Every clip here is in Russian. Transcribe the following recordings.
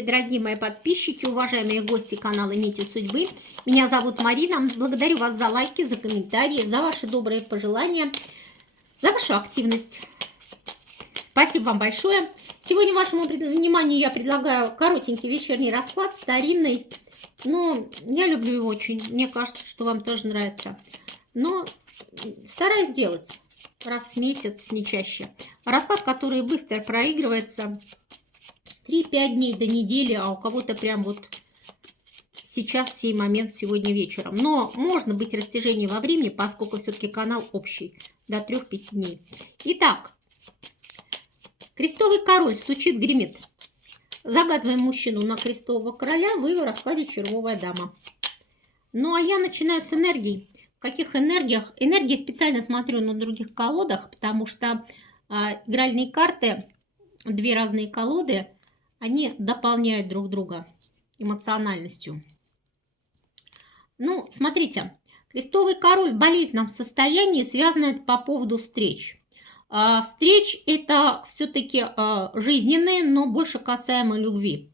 Дорогие мои подписчики, уважаемые гости канала Нити Судьбы, меня зовут Марина. Благодарю вас за лайки, за комментарии, за ваши добрые пожелания, за вашу активность. Спасибо вам большое. Сегодня вашему вниманию я предлагаю коротенький вечерний расклад, старинный. Но я люблю его очень. Мне кажется, что вам тоже нравится. Но стараюсь делать раз в месяц, не чаще. Расклад, который быстро проигрывается. 3-5 дней до недели, а у кого-то прям вот сейчас, в сей момент, сегодня вечером. Но можно быть растяжение во времени, поскольку все-таки канал общий, до 3-5 дней. Итак, крестовый король стучит, гремит. Загадываем мужчину на крестового короля, вы в раскладе червовая дама. Ну, а я начинаю с энергий. В каких энергиях? Энергии специально смотрю на других колодах, потому что игральные карты, две разные колоды, они дополняют друг друга эмоциональностью. Ну, смотрите, крестовый король в болезненном состоянии связано это по поводу встреч. Встреч это все-таки жизненные, но больше касаемо любви.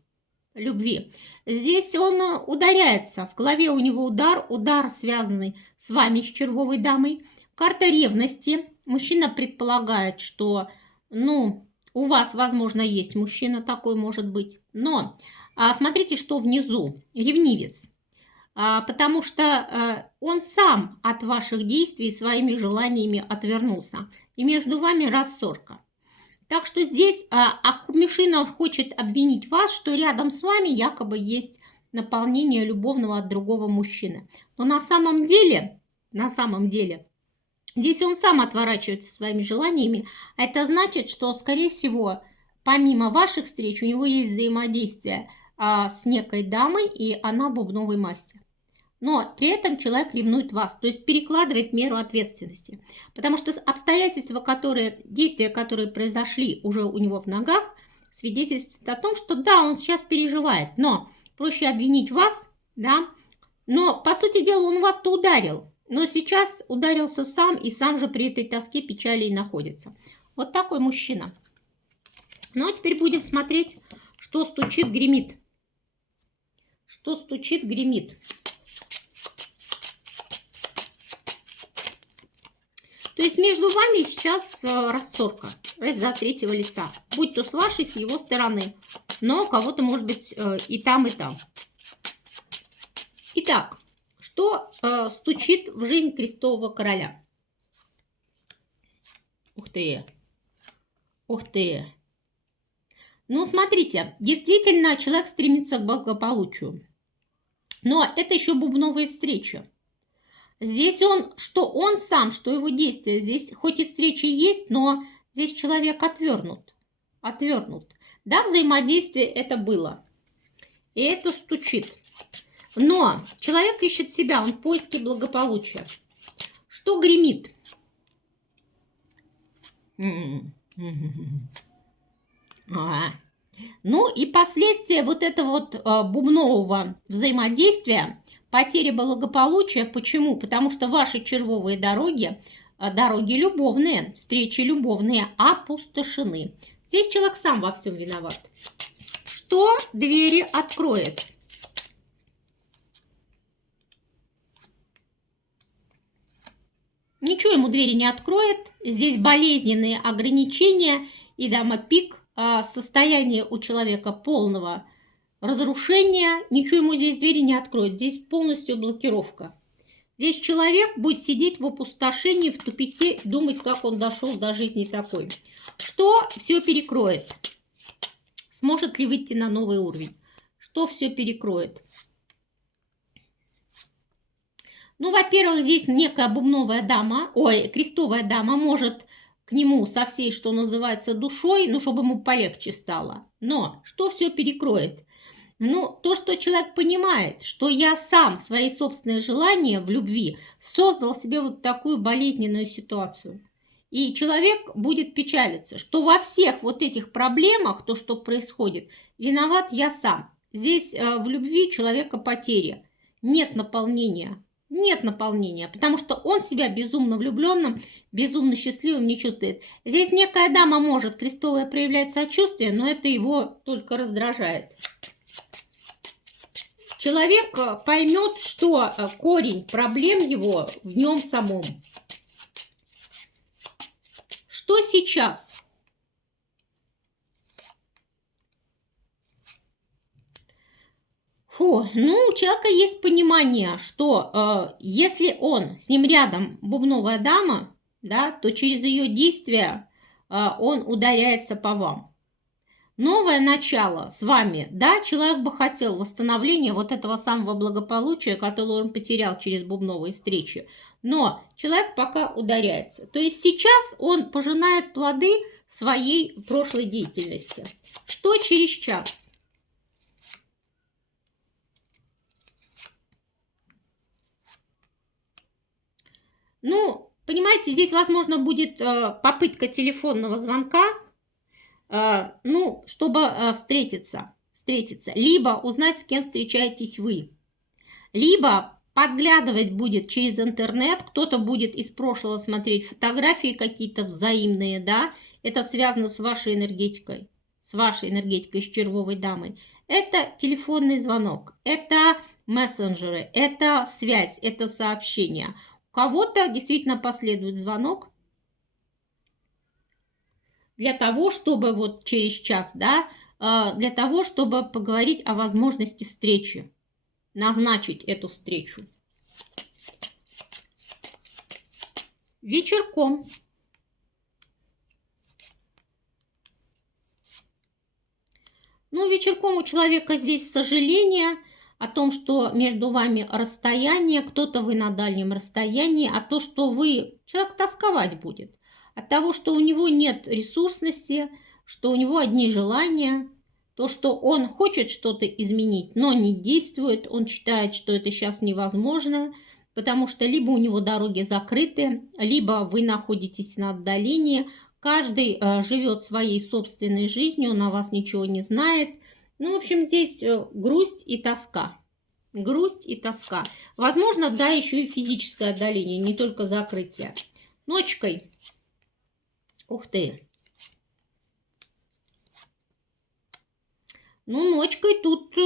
Здесь он ударяется. В голове у него удар связанный с вами, с червовой дамой. Карта ревности. Мужчина предполагает, что, у вас, возможно, есть мужчина, такой может быть. Но смотрите, что внизу. Ревнивец. Потому что он сам от ваших действий своими желаниями отвернулся. И между вами рассорка. Так что здесь мужчина хочет обвинить вас, что рядом с вами якобы есть наполнение любовного от другого мужчины. Но на самом деле, здесь он сам отворачивается своими желаниями. Это значит, что, скорее всего, помимо ваших встреч, у него есть взаимодействие с некой дамой, и она бубновой масти. Но при этом человек ревнует вас, то есть перекладывает меру ответственности. Потому что обстоятельства, действия, которые произошли уже у него в ногах, свидетельствуют о том, что да, он сейчас переживает, но проще обвинить вас, да. Но, по сути дела, он вас-то ударил. Но сейчас ударился сам, и сам же при этой тоске, печали и находится. Вот такой мужчина. Ну, а теперь будем смотреть, что стучит, гремит. Что стучит, гремит. То есть между вами сейчас рассорка из-за третьего лица. Будь то с вашей, с его стороны. Но у кого-то может быть и там, и там. Итак. Что стучит в жизнь крестового короля? Ух ты! Ух ты! Ну, смотрите, действительно, человек стремится к благополучию. Но это еще бубновые встречи. Здесь что он сам, что его действия. Здесь хоть и встречи есть, но здесь человек отвернут. Да, взаимодействие это было. И это стучит. Но человек ищет себя, он в поиске благополучия. Что гремит? Ну и последствия вот этого бубнового взаимодействия, потери благополучия. Почему? Потому что ваши червовые дороги любовные, встречи любовные, опустошены. Здесь человек сам во всем виноват. Что двери откроет? Ничего ему двери не откроет. Здесь болезненные ограничения и дама пик, состояние у человека полного разрушения. Ничего ему здесь двери не откроет. Здесь полностью блокировка. Здесь человек будет сидеть в опустошении, в тупике, думать, как он дошел до жизни такой. Что все перекроет? Сможет ли выйти на новый уровень? Что все перекроет? Ну, во-первых, здесь некая бубновая дама, крестовая дама может к нему со всей, что называется, душой, чтобы ему полегче стало. Но что все перекроет? То, что человек понимает, что я сам свои собственные желания в любви создал себе вот такую болезненную ситуацию. И человек будет печалиться, что во всех вот этих проблемах, то, что происходит, виноват я сам. Здесь в любви человека потеря, нет наполнения. Нет наполнения, потому что он себя безумно влюбленным, безумно счастливым не чувствует. Здесь некая дама может крестовая проявлять сочувствие, но это его только раздражает. человек поймет, что корень проблем его в нем самом. Что сейчас? Ну, у человека есть понимание, что если с ним рядом бубновая дама, да, то через ее действия он ударяется по вам. Новое начало с вами, да, человек бы хотел восстановления вот этого самого благополучия, которое он потерял через бубновые встречи. Но человек пока ударяется. То есть сейчас он пожинает плоды своей прошлой деятельности. Что через час? Ну, понимаете, здесь, возможно, будет попытка телефонного звонка, ну, чтобы встретиться. Либо узнать, с кем встречаетесь вы. Либо подглядывать будет через интернет, кто-то будет из прошлого смотреть фотографии какие-то взаимные, да, это связано с вашей энергетикой, с червовой дамой. Это телефонный звонок, это мессенджеры, это связь, это сообщение. У кого-то действительно последует звонок для того, чтобы вот через час, да, для того, чтобы поговорить о возможности встречи, назначить эту встречу. Вечерком. Ну, вечерком у человека здесь сожаление о том, что между вами расстояние, кто-то вы на дальнем расстоянии, а то, что человек тосковать будет от того, что у него нет ресурсности, что у него одни желания, то, что он хочет что-то изменить, но не действует, он считает, что это сейчас невозможно, потому что либо у него дороги закрыты, либо вы находитесь на отдалении, каждый живет своей собственной жизнью, он о вас ничего не знает. Ну, в общем, здесь грусть и тоска. Грусть и тоска. Возможно, да, еще и физическое отдаление, не только закрытие. Ночкой. Ух ты. Ну, ночкой тут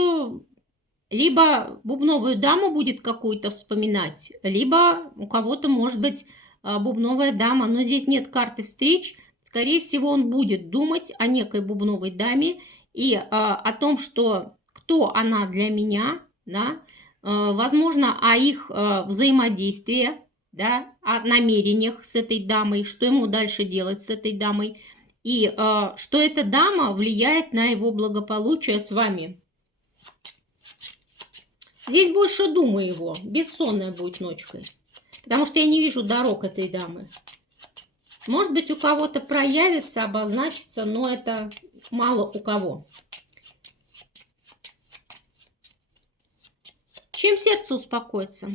либо бубновую даму будет какую-то вспоминать, либо у кого-то может быть бубновая дама, но здесь нет карты встреч. Скорее всего, он будет думать о некой бубновой даме и о том, что кто она для меня, да, возможно, о их взаимодействии, да, о намерениях с этой дамой, что ему дальше делать с этой дамой, и что эта дама влияет на его благополучие с вами. Здесь больше дума его, бессонная будет ночкой, потому что я не вижу дорог этой дамы. Может быть, у кого-то проявится, обозначится, но это мало у кого. Чем сердце успокоится?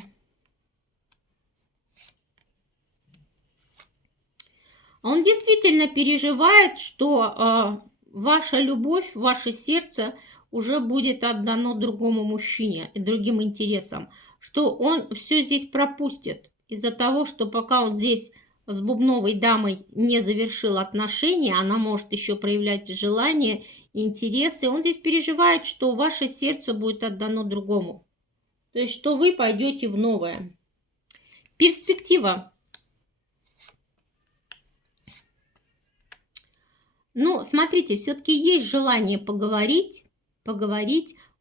Он действительно переживает, что ваша любовь, ваше сердце уже будет отдано другому мужчине и другим интересам, что он все здесь пропустит из-за того, что пока он здесь с бубновой дамой не завершил отношения, она может еще проявлять желания, интересы, он здесь переживает, что ваше сердце будет отдано другому, то есть что вы пойдете в новое. Перспектива. Ну, смотрите, все-таки есть желание поговорить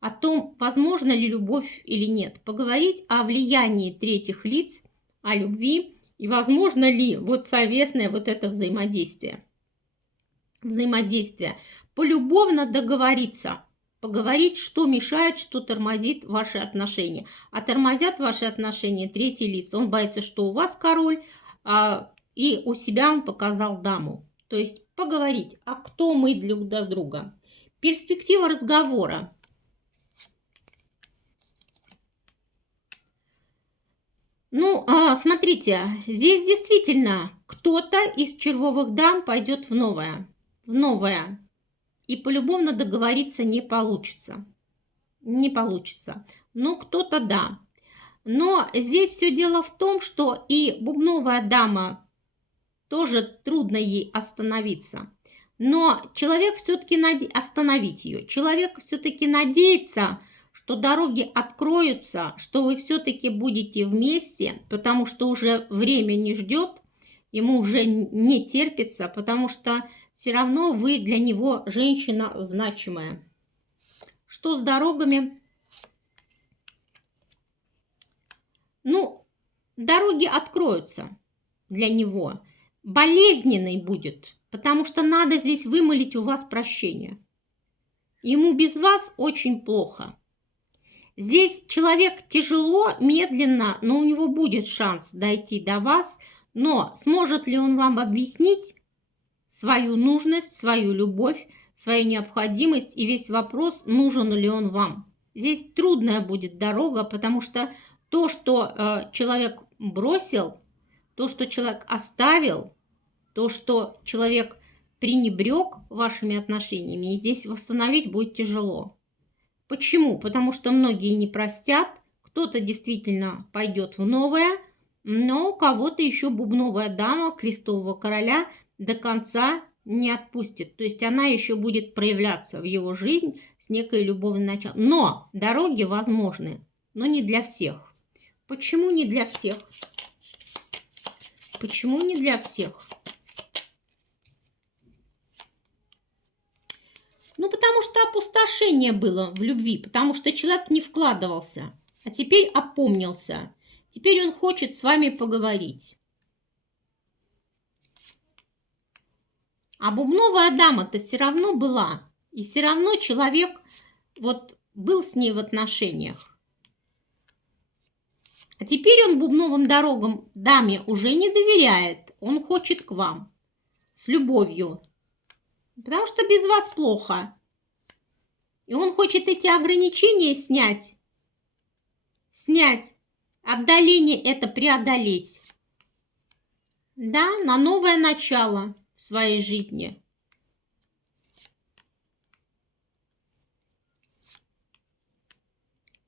о том, возможно ли любовь или нет. Поговорить о влиянии третьих лиц, о любви и возможно ли вот совместное вот это взаимодействие. Полюбовно договориться, поговорить, что мешает, что тормозит ваши отношения. А тормозят ваши отношения третьи лица. Он боится, что у вас король, и у себя он показал даму. То есть поговорить, а кто мы друг для друга. Перспектива разговора. Ну, смотрите, здесь действительно кто-то из червовых дам пойдет в новое. И полюбовно договориться не получится. Но кто-то да. Но здесь все дело в том, что и бубновая дама тоже трудно ей остановиться. Но человек все-таки остановить ее. Человек все-таки надеется, что дороги откроются, что вы все-таки будете вместе, потому что уже время не ждет, ему уже не терпится, потому что все равно вы для него женщина значимая. Что с дорогами? Ну, дороги откроются для него. Болезненный будет, потому что надо здесь вымолить у вас прощение. Ему без вас очень плохо. Здесь человек тяжело, медленно, но у него будет шанс дойти до вас, но сможет ли он вам объяснить свою нужность, свою любовь, свою необходимость и весь вопрос, нужен ли он вам. Здесь трудная будет дорога, потому что то, что человек бросил, то, что человек оставил, то, что человек пренебрег вашими отношениями, здесь восстановить будет тяжело. Почему? Потому что многие не простят, кто-то действительно пойдет в новое, но у кого-то еще бубновая дама крестового короля до конца не отпустит. То есть она еще будет проявляться в его жизнь с некой любовным началом. Но дороги возможны, но не для всех. Почему не для всех? Почему не для всех? Ну, потому что опустошение было в любви, потому что человек не вкладывался, а теперь опомнился. Теперь он хочет с вами поговорить. А бубновая дама-то все равно была. И все равно человек вот был с ней в отношениях. А теперь он бубновым дорогам даме уже не доверяет. Он хочет к вам с любовью. Потому что без вас плохо. И он хочет эти ограничения снять. Снять. Отдаление это преодолеть. Да, на новое начало в своей жизни.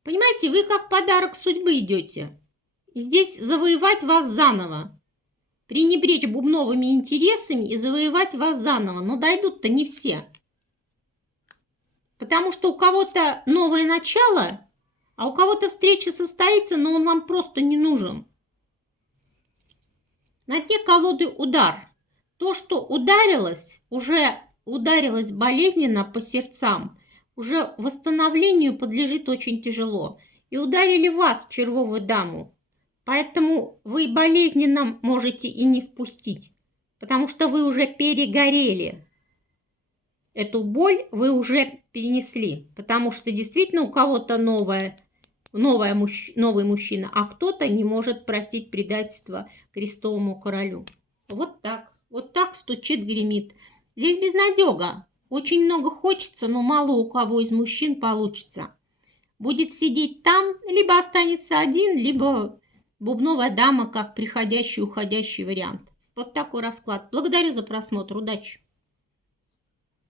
Понимаете, вы как подарок судьбы идете. Здесь завоевать вас заново. Пренебречь бубновыми интересами и завоевать вас заново. Но дойдут-то не все. Потому что у кого-то новое начало, а у кого-то встреча состоится, но он вам просто не нужен. На дне колоды удар. То, что ударилось, уже ударилось болезненно по сердцам, уже восстановлению подлежит очень тяжело. И ударили вас, червовую даму. Поэтому вы болезненно можете и не впустить, потому что вы уже перегорели. Эту боль вы уже перенесли, потому что действительно у кого-то новый мужчина, а кто-то не может простить предательство крестовому королю. Вот так стучит, гремит. Здесь безнадега. Очень много хочется, но мало у кого из мужчин получится. Будет сидеть там, либо останется один, либо бубновая дама, как приходящий, уходящий вариант. Вот такой расклад. Благодарю за просмотр. Удачи!